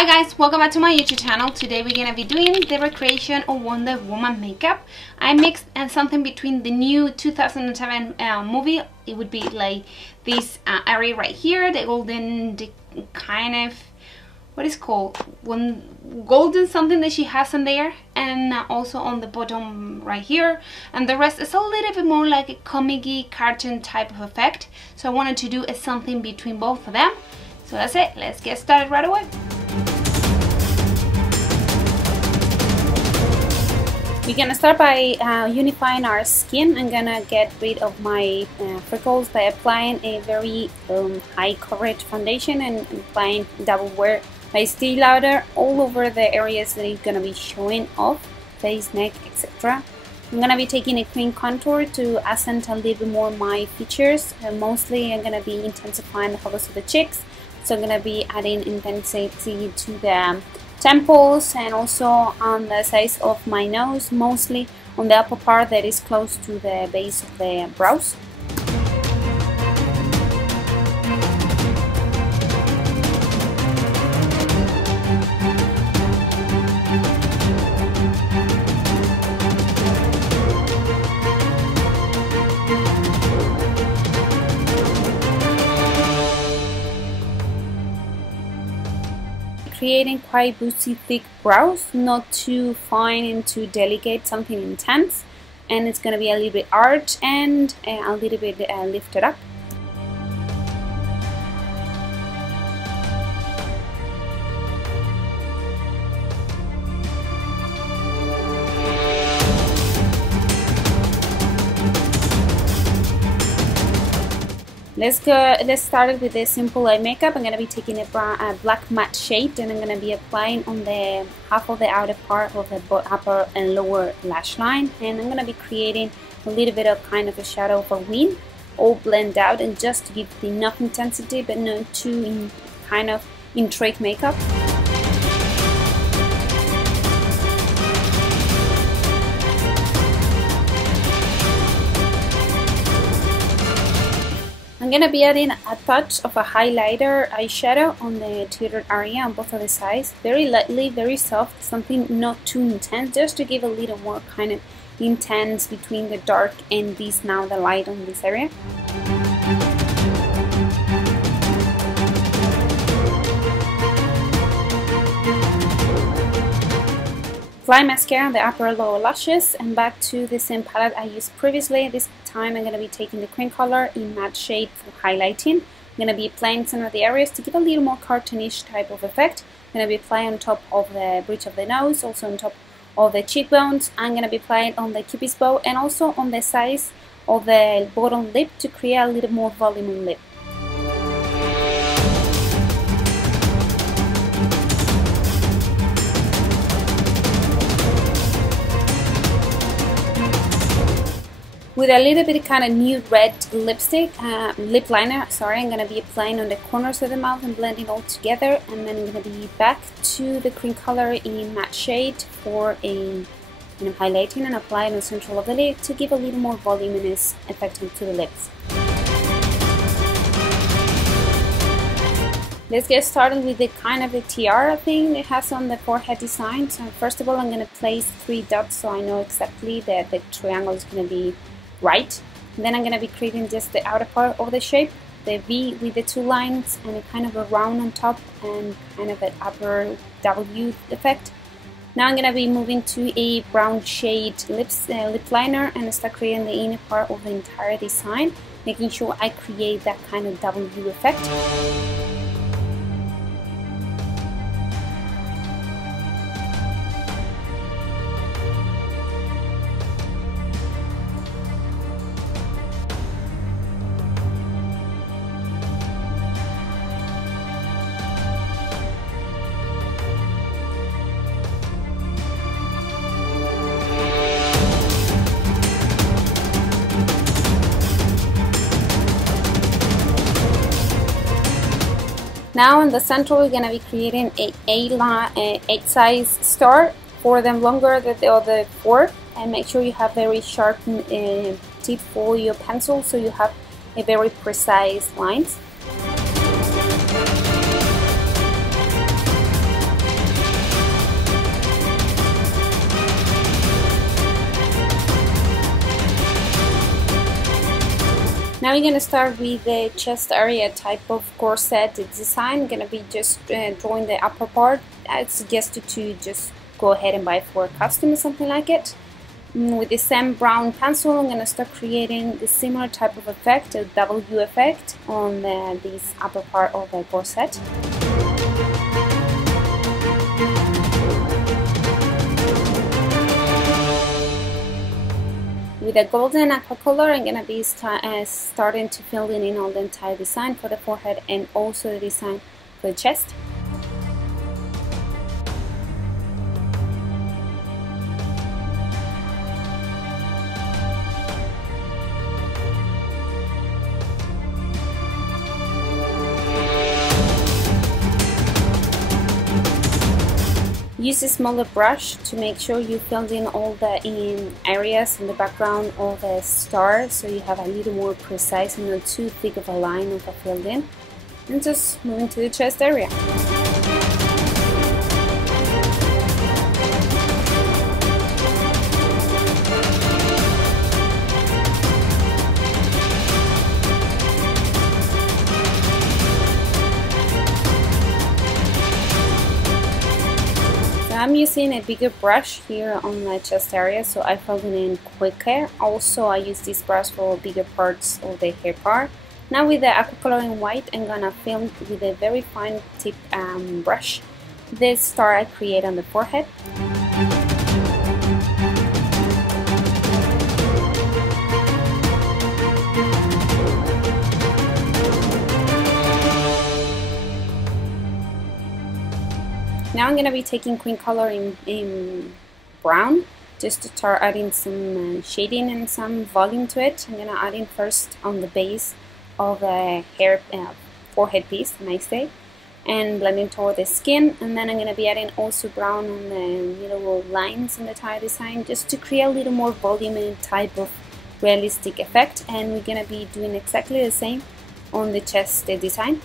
Hi guys, welcome back to my YouTube channel. Today we're gonna be doing the recreation of Wonder Woman makeup. I mixed something between the new 2007 movie. It would be like this area right here, the golden, the kind of, what is called, one golden something that she has on there, and also on the bottom right here, and the rest is a little bit more like a comic-y cartoon type of effect. So I wanted to do something between both of them. So that's it, let's get started right away. We're gonna start by unifying our skin. I'm gonna get rid of my freckles by applying a very high coverage foundation and applying double wear by Estee Lauder all over the areas that it's gonna be showing off, face, neck, etc. I'm gonna be taking a cream contour to accent a little bit more my features. Mostly I'm gonna be intensifying the colors of the cheeks, so I'm gonna be adding intensity to the temples and also on the sides of my nose, mostly on the upper part that is close to the base of the brows. Creating quite bushy, thick brows, not too fine and too delicate, something intense, and it's going to be a little bit arched and a little bit lifted up. Let's start with the simple eye makeup. I'm going to be taking a black matte shade, and I'm going to be applying on the half of the outer part of the upper and lower lash line, and I'm going to be creating a little bit of kind of a shadow for wing, all blend out, and just to give enough intensity but not too kind of intricate makeup. I'm going to be adding a touch of a highlighter eyeshadow on the teardrop area on both of the sides, very lightly, very soft, something not too intense, just to give a little more kind of intense between the dark and this now the light on this area. Apply mascara on the upper and lower lashes, and back to the same palette I used previously. This time I'm going to be taking the cream color in matte shade for highlighting. I'm going to be applying some of the areas to give a little more cartoonish type of effect. I'm going to be applying on top of the bridge of the nose, also on top of the cheekbones. I'm going to be applying on the cupid's bow and also on the sides of the bottom lip to create a little more volume on lip. With a little bit of kind of nude red lipstick, lip liner, sorry, I'm going to be applying on the corners of the mouth and blending all together, and then I'm going to be back to the cream color in matte shade for a highlighting and applying on the central of the lip to give a little more voluminous effect to the lips. Let's get started with the kind of the tiara thing it has on the forehead design. So first of all, I'm going to place 3 dots so I know exactly that the triangle is going to be right. And then I'm going to be creating just the outer part of the shape, the V with the 2 lines and a kind of a round on top and kind of an upper W effect. Now I'm going to be moving to a brown shade lip liner and start creating the inner part of the entire design, making sure I create that kind of W effect. Now in the center we're going to be creating a 8 size star, 4 of them longer than the other 4, and make sure you have very sharp tip for your pencil so you have a very precise lines. Now we're going to start with the chest area type of corset design. I'm going to be just drawing the upper part. I suggest you to just go ahead and buy for a costume or something like it. With the same brown pencil, I'm going to start creating the similar type of effect, a W effect, on this upper part of the corset. With a golden aqua color, I'm going to be starting to fill in all the entire design for the forehead and also the design for the chest. Use a smaller brush to make sure you filled in all the areas in the background of the star, so you have a little more precise and not too thick of a line of a filled in. And just moving to the chest area. I'm using a bigger brush here on the chest area, so I filled it in quicker. Also, I use this brush for bigger parts of the hair part. Now with the aqua color in white, I'm gonna fill with a very fine tip brush this star I create on the forehead. Now I'm going to be taking cream color in brown just to start adding some shading and some volume to it. I'm going to add in first on the base of the hair forehead piece, I might say, and blending toward the skin. And then I'm going to be adding also brown on the little lines in the entire design just to create a little more volume and type of realistic effect. And we're going to be doing exactly the same on the chest design.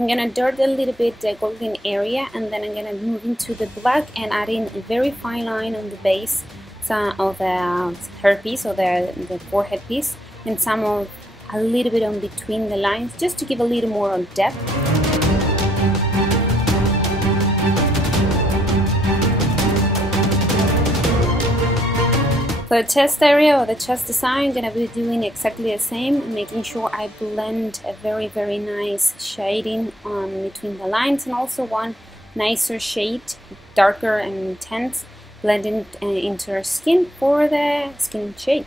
I'm gonna dirt a little bit the golden area, and then I'm gonna move into the black and add in a very fine line on the base of the hair piece or the forehead piece, and some of a little bit on between the lines just to give a little more of depth. For the chest area or the chest design, I'm going to be doing exactly the same, making sure I blend a very nice shading between the lines, and also one nicer shade, darker and intense, blending into her skin for the skin shade.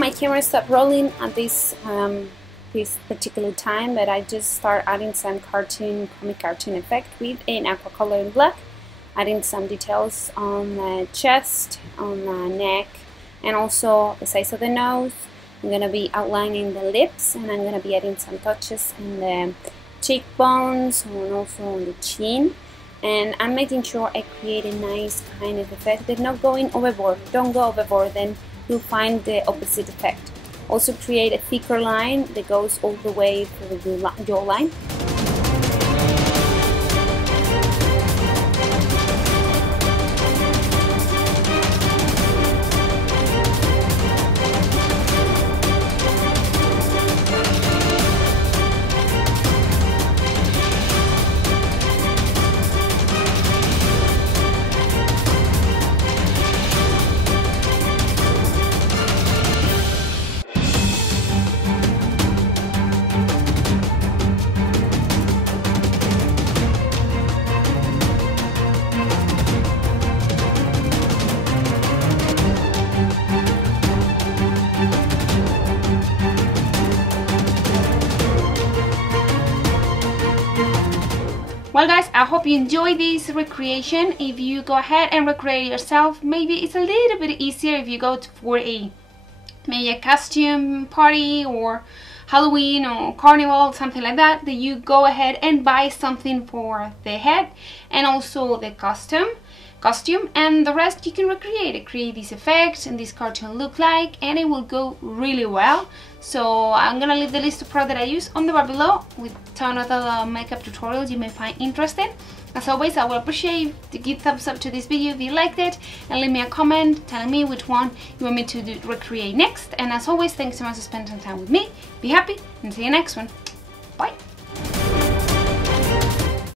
my camera stopped rolling at this particular time, but I just start adding some comic cartoon effect with an aqua color in black, adding some details on the chest, on the neck, and also the size of the nose. I'm going to be outlining the lips, and I'm going to be adding some touches in the cheekbones and also on the chin. And I'm making sure I create a nice kind of effect, but not going overboard. Don't go overboard, then you'll find the opposite effect. Also create a thicker line that goes all the way through the jawline. Well guys, I hope you enjoy this recreation. If you go ahead and recreate yourself, maybe it's a little bit easier if you go for maybe a costume party or Halloween or Carnival, something like that, that you go ahead and buy something for the head and also the costume, and the rest you can create this effect and this cartoon look like, and it will go really well. So I'm gonna leave the list of products that I use on the bar below with a ton of other makeup tutorials you may find interesting. As always, I will appreciate you to give thumbs up to this video if you liked it, and leave me a comment telling me which one you want me to recreate next. And as always, thanks so much for spending some time with me. Be happy and see you next one. Bye!